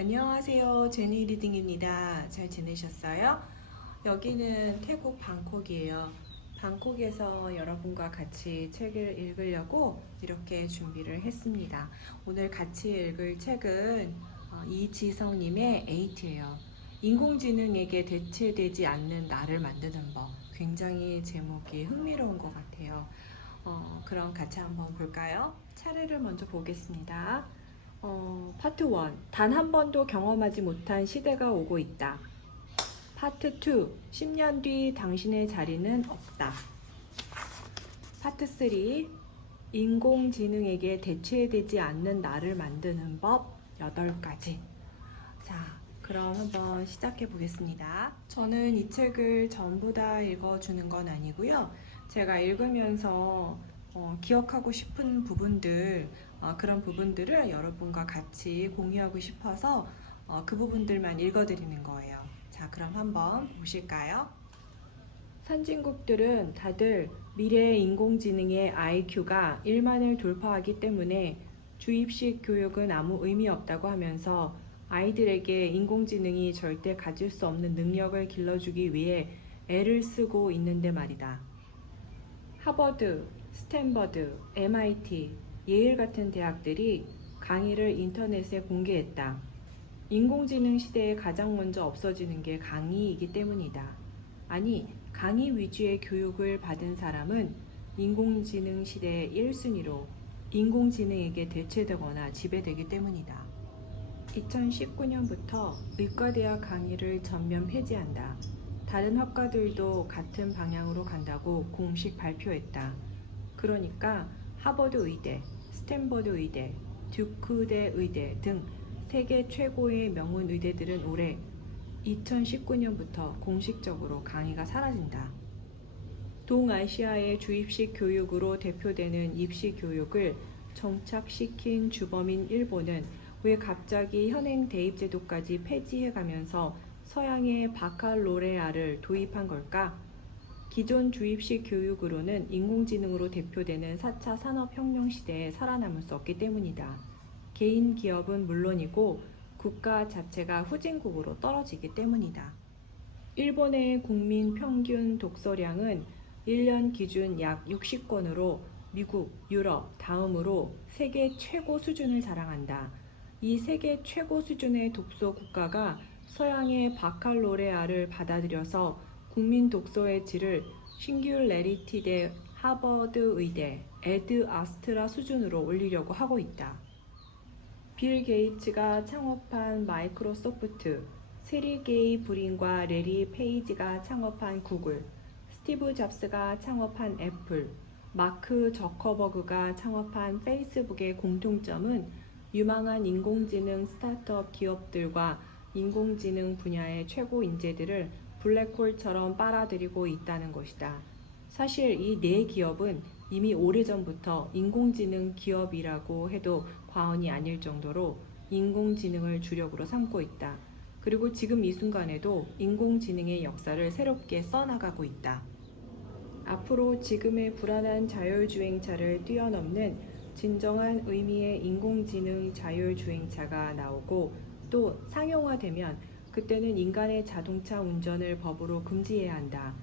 안녕하세요. 제니 리딩입니다. 잘 지내셨어요? 여기는 태국 방콕이에요. 방콕에서 여러분과 같이 책을 읽으려고 이렇게 준비를 했습니다. 오늘 같이 읽을 책은 이지성님의 에이트예요. 인공지능에게 대체되지 않는 나를 만드는 법. 굉장히 제목이 흥미로운 것 같아요. 그럼 같이 한번 볼까요? 차례를 먼저 보겠습니다. 파트 1. 단 한 번도 경험하지 못한 시대가 오고 있다. 파트 2. 10년 뒤 당신의 자리는 없다. 파트 3. 인공지능에게 대체되지 않는 나를 만드는 법 8가지. 자, 그럼 한번 시작해 보겠습니다. 저는 이 책을 전부 다 읽어주는 건 아니고요. 제가 읽으면서 기억하고 싶은 부분들, 그런 부분들을 여러분과 같이 공유하고 싶어서 그 부분들만 읽어드리는 거예요. 자, 그럼 한번 보실까요? 선진국들은 다들 미래의 인공지능의 IQ가 1만을 돌파하기 때문에 주입식 교육은 아무 의미 없다고 하면서 아이들에게 인공지능이 절대 가질 수 없는 능력을 길러주기 위해 애를 쓰고 있는데 말이다. 하버드, 스탠버드, MIT, 예일 같은 대학들이 강의를 인터넷에 공개했다. 인공지능 시대에 가장 먼저 없어지는 게 강의이기 때문이다. 아니, 강의 위주의 교육을 받은 사람은 인공지능 시대의 1순위로 인공지능에게 대체되거나 지배되기 때문이다. 2019년부터 의과대학 강의를 전면 폐지한다. 다른 학과들도 같은 방향으로 간다고 공식 발표했다. 그러니까 하버드 의대, 스탠버드 의대, 듀크대 의대 등 세계 최고의 명문 의대들은 올해 2019년부터 공식적으로 강의가 사라진다. 동아시아의 주입식 교육으로 대표되는 입시 교육을 정착시킨 주범인 일본은 왜 갑자기 현행 대입제도까지 폐지해가면서 서양의 바칼로레아를 도입한 걸까? 기존 주입식 교육으로는 인공지능으로 대표되는 4차 산업혁명 시대에 살아남을 수 없기 때문이다. 개인 기업은 물론이고 국가 자체가 후진국으로 떨어지기 때문이다. 일본의 국민 평균 독서량은 1년 기준 약 60권으로 미국, 유럽 다음으로 세계 최고 수준을 자랑한다. 이 세계 최고 수준의 독서 국가가 서양의 바칼로레아를 받아들여서 국민 독서의 질을 싱귤레리티대 하버드 의대, 에드 아스트라 수준으로 올리려고 하고 있다. 빌 게이츠가 창업한 마이크로소프트, 세리게이 브린과 레리 페이지가 창업한 구글, 스티브 잡스가 창업한 애플, 마크 저커버그가 창업한 페이스북의 공통점은 유망한 인공지능 스타트업 기업들과 인공지능 분야의 최고 인재들을 블랙홀처럼 빨아들이고 있다는 것이다. 사실 이 네 기업은 이미 오래전부터 인공지능 기업이라고 해도 과언이 아닐 정도로 인공지능을 주력으로 삼고 있다. 그리고 지금 이 순간에도 인공지능의 역사를 새롭게 써나가고 있다. 앞으로 지금의 불안한 자율주행차를 뛰어넘는 진정한 의미의 인공지능 자율주행차가 나오고 또 상용화되면 그때는 인간의 자동차 운전을 법으로 금지해야 한다.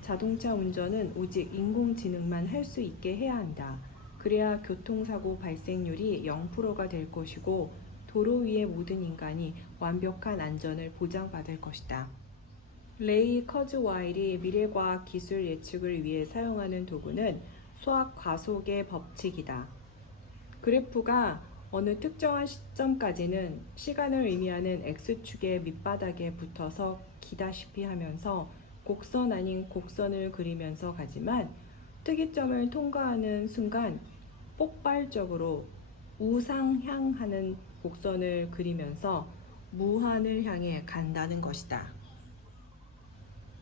자동차 운전은 오직 인공지능만 할 수 있게 해야 한다. 그래야 교통사고 발생률이 0%가 될 것이고 도로 위의 모든 인간이 완벽한 안전을 보장받을 것이다. 레이 커즈와일이 미래과학 기술 예측을 위해 사용하는 도구는 수학 과속의 법칙이다. 그래프가 어느 특정한 시점까지는 시간을 의미하는 X축의 밑바닥에 붙어서 기다시피 하면서 곡선 아닌 곡선을 그리면서 가지만 특이점을 통과하는 순간 폭발적으로 우상향하는 곡선을 그리면서 무한을 향해 간다는 것이다.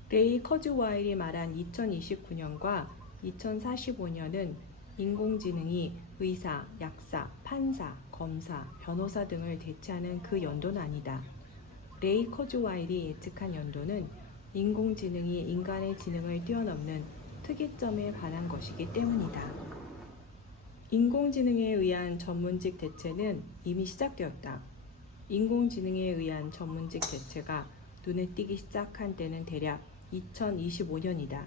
레이 커즈와일이 말한 2029년과 2045년은 인공지능이 의사, 약사, 판사, 검사, 변호사 등을 대체하는 그 연도는 아니다. 레이 커즈와일이 예측한 연도는 인공지능이 인간의 지능을 뛰어넘는 특이점에 관한 것이기 때문이다. 인공지능에 의한 전문직 대체는 이미 시작되었다. 인공지능에 의한 전문직 대체가 눈에 띄기 시작한 때는 대략 2025년이다.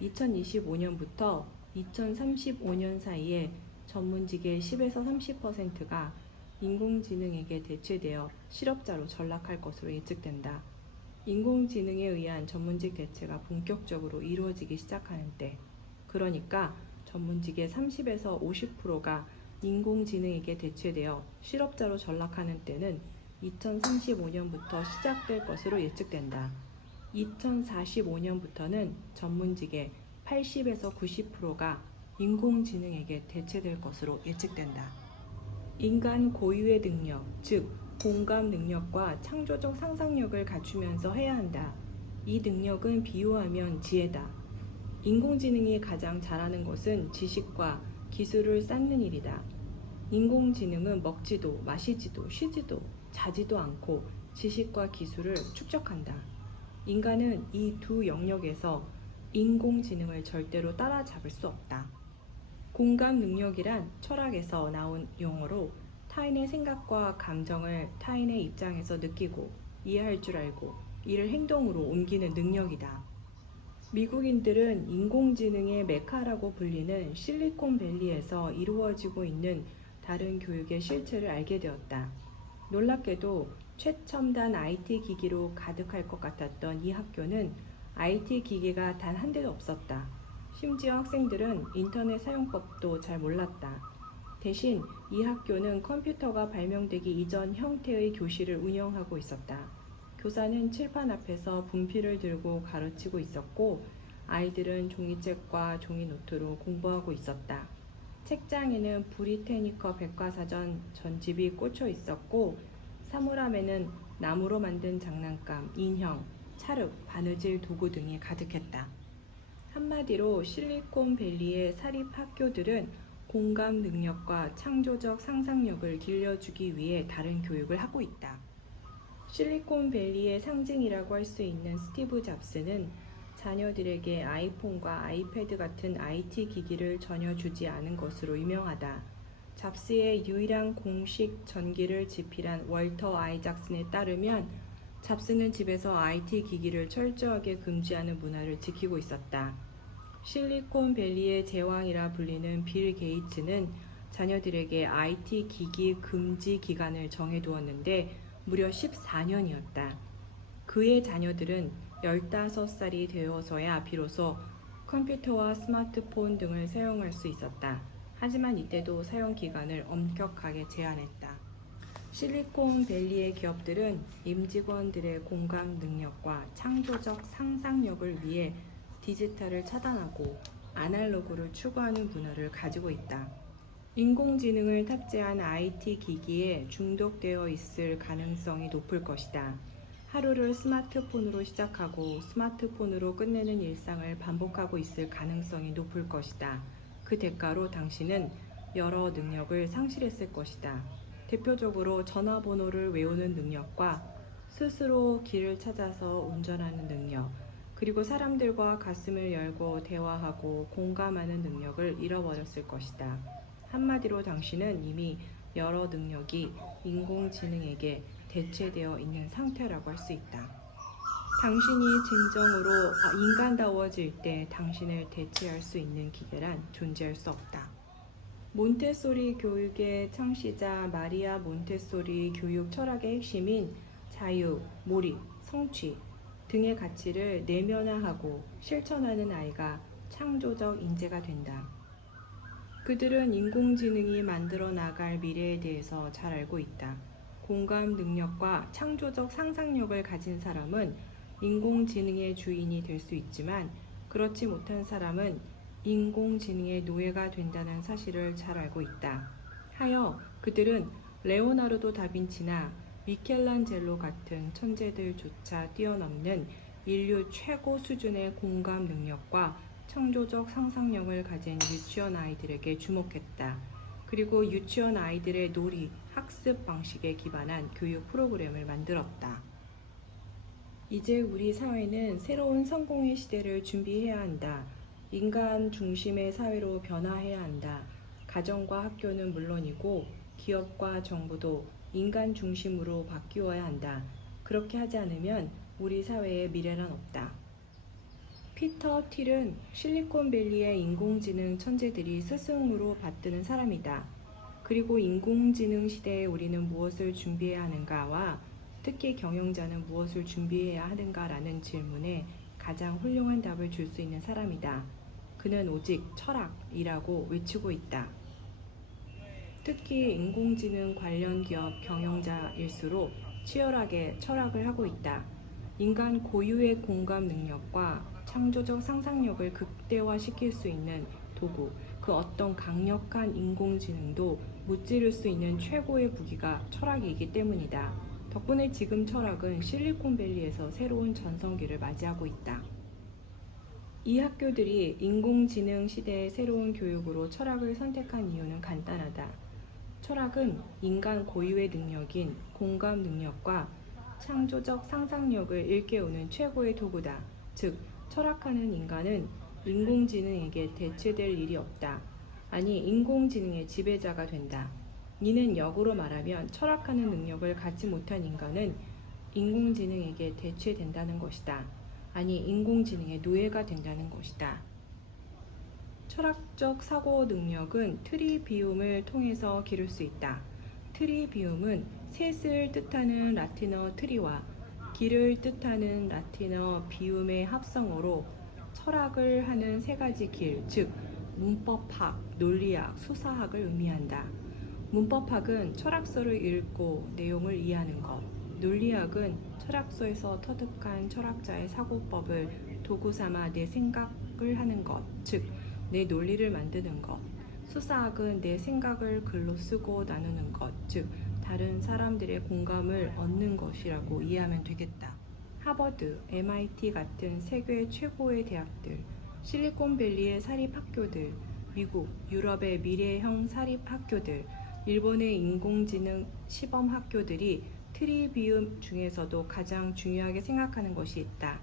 2025년부터 2035년 사이에 전문직의 10에서 30%가 인공지능에게 대체되어 실업자로 전락할 것으로 예측된다. 인공지능에 의한 전문직 대체가 본격적으로 이루어지기 시작하는 때, 그러니까 전문직의 30에서 50%가 인공지능에게 대체되어 실업자로 전락하는 때는 2035년부터 시작될 것으로 예측된다. 2045년부터는 전문직의 80에서 90%가 인공지능에게 대체될 것으로 예측된다. 인간 고유의 능력, 즉 공감 능력과 창조적 상상력을 갖추면서 해야 한다. 이 능력은 비유하면 지혜다. 인공지능이 가장 잘하는 것은 지식과 기술을 쌓는 일이다. 인공지능은 먹지도 마시지도 쉬지도 자지도 않고 지식과 기술을 축적한다. 인간은 이 두 영역에서 인공지능을 절대로 따라잡을 수 없다. 공감 능력이란 철학에서 나온 용어로 타인의 생각과 감정을 타인의 입장에서 느끼고 이해할 줄 알고 이를 행동으로 옮기는 능력이다. 미국인들은 인공지능의 메카라고 불리는 실리콘밸리에서 이루어지고 있는 다른 교육의 실체를 알게 되었다. 놀랍게도 최첨단 IT 기기로 가득할 것 같았던 이 학교는 IT 기기가 단 한 대도 없었다. 심지어 학생들은 인터넷 사용법도 잘 몰랐다. 대신 이 학교는 컴퓨터가 발명되기 이전 형태의 교실을 운영하고 있었다. 교사는 칠판 앞에서 분필을 들고 가르치고 있었고 아이들은 종이책과 종이노트로 공부하고 있었다. 책장에는 브리테니커 백과사전 전집이 꽂혀 있었고 사물함에는 나무로 만든 장난감, 인형, 찰흙, 바느질 도구 등이 가득했다. 한마디로 실리콘밸리의 사립학교들은 공감 능력과 창조적 상상력을 길러주기 위해 다른 교육을 하고 있다. 실리콘밸리의 상징이라고 할 수 있는 스티브 잡스는 자녀들에게 아이폰과 아이패드 같은 IT 기기를 전혀 주지 않은 것으로 유명하다. 잡스의 유일한 공식 전기를 집필한 월터 아이작슨에 따르면 잡스는 집에서 IT 기기를 철저하게 금지하는 문화를 지키고 있었다. 실리콘밸리의 제왕이라 불리는 빌 게이츠는 자녀들에게 IT 기기 금지 기간을 정해두었는데 무려 14년이었다. 그의 자녀들은 15살이 되어서야 비로소 컴퓨터와 스마트폰 등을 사용할 수 있었다. 하지만 이때도 사용 기간을 엄격하게 제한했다. 실리콘밸리의 기업들은 임직원들의 공감 능력과 창조적 상상력을 위해 디지털을 차단하고 아날로그를 추구하는 문화를 가지고 있다. 인공지능을 탑재한 IT 기기에 중독되어 있을 가능성이 높을 것이다. 하루를 스마트폰으로 시작하고 스마트폰으로 끝내는 일상을 반복하고 있을 가능성이 높을 것이다. 그 대가로 당신은 여러 능력을 상실했을 것이다. 대표적으로 전화번호를 외우는 능력과 스스로 길을 찾아서 운전하는 능력, 그리고 사람들과 가슴을 열고 대화하고 공감하는 능력을 잃어버렸을 것이다. 한마디로 당신은 이미 여러 능력이 인공지능에게 대체되어 있는 상태라고 할 수 있다. 당신이 진정으로 인간다워질 때 당신을 대체할 수 있는 기계란 존재할 수 없다. 몬테소리 교육의 창시자 마리아 몬테소리 교육 철학의 핵심인 자유, 몰입, 성취 등의 가치를 내면화하고 실천하는 아이가 창조적 인재가 된다. 그들은 인공지능이 만들어 나갈 미래에 대해서 잘 알고 있다. 공감 능력과 창조적 상상력을 가진 사람은 인공지능의 주인이 될 수 있지만 그렇지 못한 사람은 인공지능의 노예가 된다는 사실을 잘 알고 있다. 하여 그들은 레오나르도 다빈치나 미켈란젤로 같은 천재들조차 뛰어넘는 인류 최고 수준의 공감 능력과 창조적 상상력을 가진 유치원 아이들에게 주목했다. 그리고 유치원 아이들의 놀이, 학습 방식에 기반한 교육 프로그램을 만들었다. 이제 우리 사회는 새로운 성공의 시대를 준비해야 한다. 인간 중심의 사회로 변화해야 한다. 가정과 학교는 물론이고 기업과 정부도 인간 중심으로 바뀌어야 한다. 그렇게 하지 않으면 우리 사회에 미래란 없다. 피터 틸은 실리콘밸리의 인공지능 천재들이 스승으로 받드는 사람이다. 그리고 인공지능 시대에 우리는 무엇을 준비해야 하는가와 특히 경영자는 무엇을 준비해야 하는가라는 질문에 가장 훌륭한 답을 줄 수 있는 사람이다. 그는 오직 철학이라고 외치고 있다. 특히 인공지능 관련 기업 경영자일수록 치열하게 철학을 하고 있다. 인간 고유의 공감 능력과 창조적 상상력을 극대화시킬 수 있는 도구, 그 어떤 강력한 인공지능도 무찌를 수 있는 최고의 무기가 철학이기 때문이다. 덕분에 지금 철학은 실리콘밸리에서 새로운 전성기를 맞이하고 있다. 이 학교들이 인공지능 시대의 새로운 교육으로 철학을 선택한 이유는 간단하다. 철학은 인간 고유의 능력인 공감 능력과 창조적 상상력을 일깨우는 최고의 도구다. 즉, 철학하는 인간은 인공지능에게 대체될 일이 없다. 아니, 인공지능의 지배자가 된다. 이는 역으로 말하면 철학하는 능력을 갖지 못한 인간은 인공지능에게 대체된다는 것이다. 아니, 인공지능의 노예가 된다는 것이다. 철학적 사고 능력은 트리비움을 통해서 기를 수 있다. 트리비움은 셋을 뜻하는 라틴어 트리와 길을 뜻하는 라틴어 비움의 합성어로 철학을 하는 세 가지 길, 즉 문법학, 논리학, 수사학을 의미한다. 문법학은 철학서를 읽고 내용을 이해하는 것, 논리학은 철학서에서 터득한 철학자의 사고법을 도구 삼아 내 생각을 하는 것, 즉 내 논리를 만드는 것, 수사학은 내 생각을 글로 쓰고 나누는 것, 즉 다른 사람들의 공감을 얻는 것이라고 이해하면 되겠다. 하버드, MIT 같은 세계 최고의 대학들, 실리콘밸리의 사립학교들, 미국, 유럽의 미래형 사립학교들, 일본의 인공지능 시범학교들이 트리비움 중에서도 가장 중요하게 생각하는 것이 있다.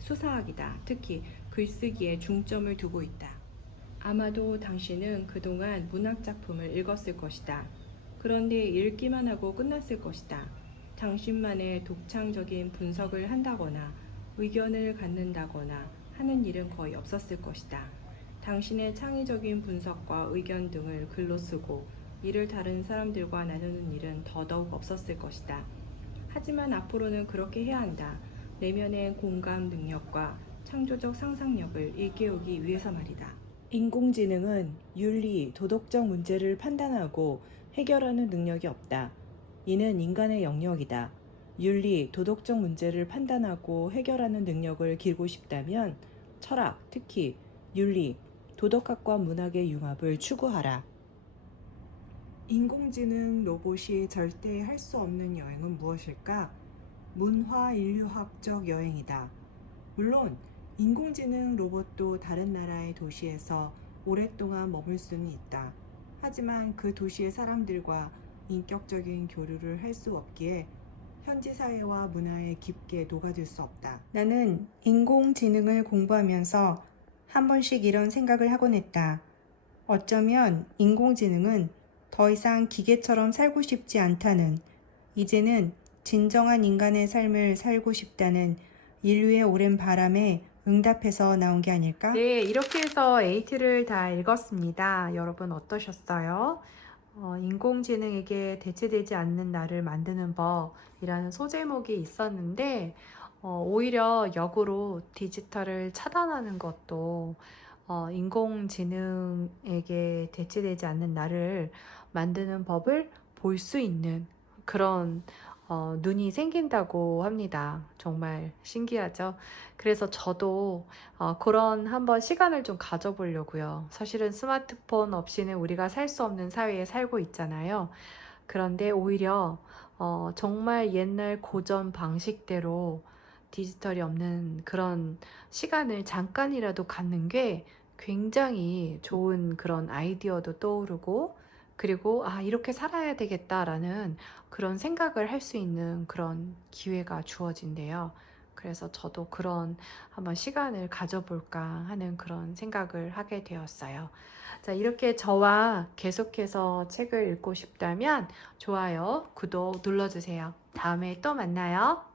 수사학이다. 특히 글쓰기에 중점을 두고 있다. 아마도 당신은 그동안 문학작품을 읽었을 것이다. 그런데 읽기만 하고 끝났을 것이다. 당신만의 독창적인 분석을 한다거나 의견을 갖는다거나 하는 일은 거의 없었을 것이다. 당신의 창의적인 분석과 의견 등을 글로 쓰고 이를 다른 사람들과 나누는 일은 더더욱 없었을 것이다. 하지만 앞으로는 그렇게 해야 한다. 내면의 공감 능력과 창조적 상상력을 일깨우기 위해서 말이다. 인공지능은 윤리, 도덕적 문제를 판단하고 해결하는 능력이 없다. 이는 인간의 영역이다. 윤리, 도덕적 문제를 판단하고 해결하는 능력을 기르고 싶다면 철학, 특히 윤리, 도덕학과 문학의 융합을 추구하라. 인공지능 로봇이 절대 할 수 없는 여행은 무엇일까? 문화 인류학적 여행이다. 물론 인공지능 로봇도 다른 나라의 도시에서 오랫동안 머물 수는 있다. 하지만 그 도시의 사람들과 인격적인 교류를 할 수 없기에 현지 사회와 문화에 깊게 녹아들 수 없다. 나는 인공지능을 공부하면서 한 번씩 이런 생각을 하곤 했다. 어쩌면 인공지능은 더 이상 기계처럼 살고 싶지 않다는, 이제는 진정한 인간의 삶을 살고 싶다는 인류의 오랜 바람에 응답해서 나온 게 아닐까? 네, 이렇게 해서 에이트를 다 읽었습니다. 여러분 어떠셨어요? 인공지능에게 대체되지 않는 나를 만드는 법이라는 소제목이 있었는데 오히려 역으로 디지털을 차단하는 것도 인공지능에게 대체되지 않는 나를 만드는 법을 볼 수 있는 그런 눈이 생긴다고 합니다. 정말 신기하죠? 그래서 저도 그런 한번 시간을 좀 가져보려고요. 사실은 스마트폰 없이는 우리가 살 수 없는 사회에 살고 있잖아요. 그런데 오히려 정말 옛날 고전 방식대로 디지털이 없는 그런 시간을 잠깐이라도 갖는 게 굉장히 좋은 그런 아이디어도 떠오르고, 그리고 이렇게 살아야 되겠다라는 그런 생각을 할 수 있는 그런 기회가 주어진대요. 그래서 저도 그런 한번 시간을 가져볼까 하는 그런 생각을 하게 되었어요. 자, 이렇게 저와 계속해서 책을 읽고 싶다면 좋아요, 구독 눌러주세요. 다음에 또 만나요.